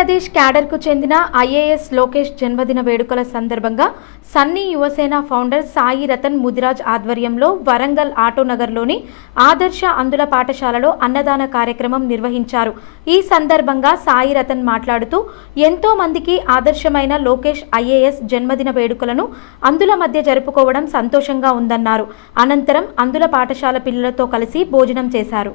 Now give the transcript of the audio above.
ఆంధ్రప్రదేశ్ క్యాడర్కు చెందిన ఐఏఎస్ లోకేష్ జన్మదిన వేడుకల సందర్భంగా సన్నీ యువసేన ఫౌండర్ సాయి రతన్ ముదిరాజ్ ఆధ్వర్యంలో వరంగల్ ఆటోనగర్లోని ఆదర్శ అందుల పాఠశాలలో అన్నదాన కార్యక్రమం నిర్వహించారు. ఈ సందర్భంగా సాయి రతన్ మాట్లాడుతూ ఎంతో మందికి ఆదర్శమైన లోకేష్ ఐఏఎస్ జన్మదిన వేడుకలను అందుల మధ్య జరుపుకోవడం సంతోషంగా ఉందన్నారు. అనంతరం అందుల పాఠశాల పిల్లలతో కలిసి భోజనం చేశారు.